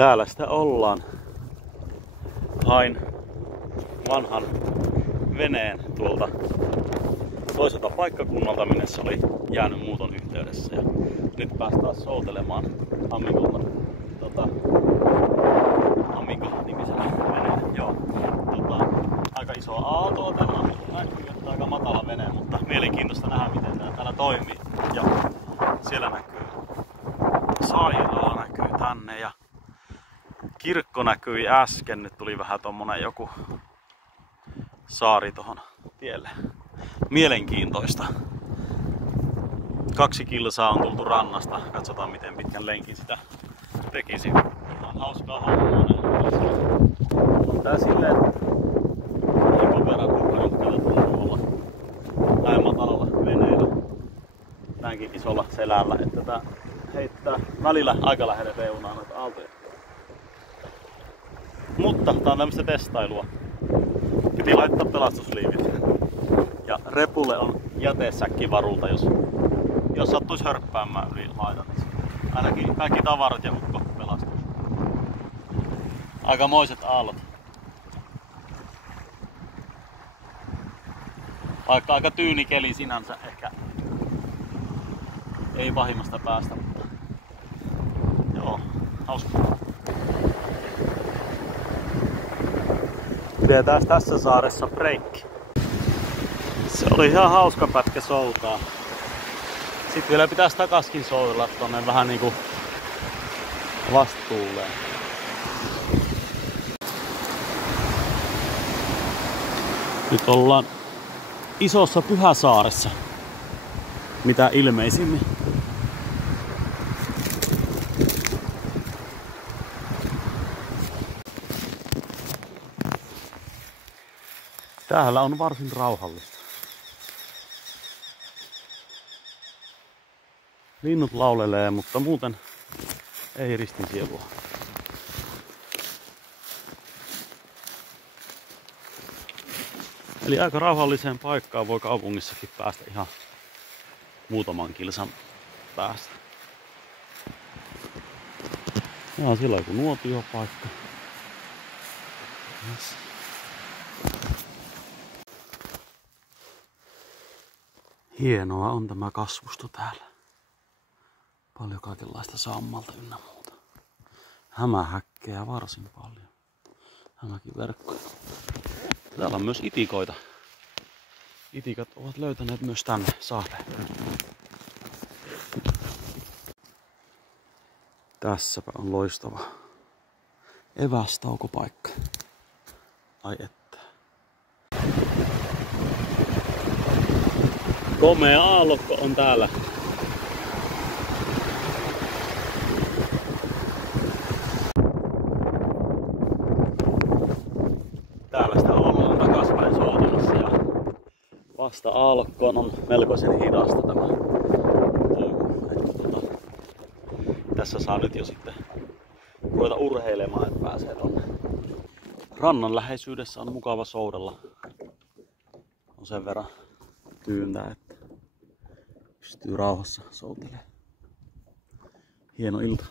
Täällä sitä ollaan. Hain vanhan veneen tuolta toiselta paikkakunnalta, minne se oli jäänyt muuton yhteydessä. Ja nyt päästään soutelemaan Amigolla. Amigo-nimisellä veneellä. Joo. Aika iso aalto täällä näkyy, että aika matala vene, mutta mielenkiintoista nähdä, miten tää täällä toimii. Ja siellä näkyy sairaala näkyy tänne ja kirkko näkyi äsken. Nyt tuli vähän tommonen joku saari tohon tielle. Mielenkiintoista. 2 kilsaa on tultu rannasta. Katsotaan miten pitkän lenkin sitä tekisi. Hauskaa hommaa. On tää silleen hieman verran kukkariuhkeella olla näin matalalla veneellä. Näinkin isolla selällä, että tää heittää välillä aika lähelle reunaa noita aaltoja. Mutta tää on tämmöstä testailua. Piti laittaa pelastusliivit. Ja repulle on jätesäkkivarulta, jos sattuisi hörppäämään yli laidan. Ainakin kaikki tavarat ja ukko pelastuu. Aikamoiset aallot. Vaikka aika tyyni keli sinänsä ehkä. Ei pahimmasta päästä, mutta joo, hauska. Pidetään tässä saaressa breikki. Se oli ihan hauska pätkä soutaa. Sitten vielä pitäisi takaskin soudella tonne vähän niinku vastuulleen. Nyt ollaan isossa Pyhäsaaressa. Mitä ilmeisimmin. Täällä on varsin rauhallista. Linnut laulelee, mutta muuten ei ristinsielua. Eli aika rauhalliseen paikkaan voi kaupungissakin päästä ihan muutaman kilsan päästä. Ja siellä on joku nuotiopaikka. Yes. Hienoa on tämä kasvusto täällä. Paljon kaikenlaista sammalta ynnä muuta. Hämähäkkejä varsin paljon. Hämäkiverkkoja. Täällä on myös itikoita. Itikat ovat löytäneet myös tänne saareen. Tässäpä on loistava evästaukopaikka. Ai että. Komea aallokko on täällä. Täällä sitä ollaan takaspäin soutamassa ja vasta aallokkoon on melkoisen hidasta tämä touhu. Tässä saa nyt jo sitten ruveta urheilemaan, että pääsee tonne. Rannan läheisyydessä on mukava soudella. On sen verran tyyntää, että pystyy rauhassa soutelemaan. Hieno ilta.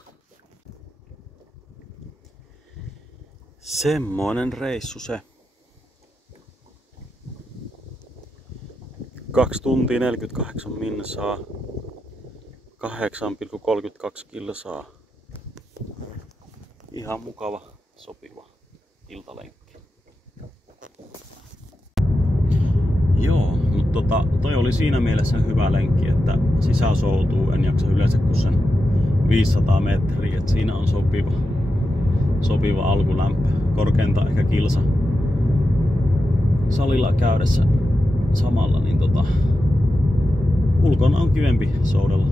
Semmoinen reissu se. 2 tuntia 48 minsaa. 8,32 kilsaa. Ihan mukava, sopiva iltalenkki. Joo, mutta toi oli siinä mielessä hyvä lenkki, että sisäsoutuu en jaksa yleensä kuin sen 500 metriä, että siinä on sopiva alkulämpö. Korkeinta ehkä kilsa salilla käydessä samalla, niin ulkona on kivempi soudella.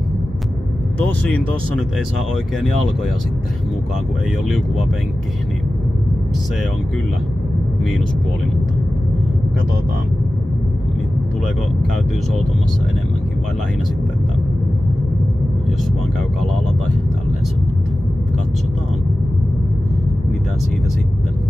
Tosin tossa nyt ei saa oikein jalkoja sitten mukaan, kun ei ole liukuva penkki, niin se on kyllä miinuspuoli, mutta katsotaan, niin tuleeko käytyy soutamassa enemmänkin vai lähinnä sitten, että jos vaan käy kalalla tai tälleensä, mutta katsotaan mitä siitä sitten.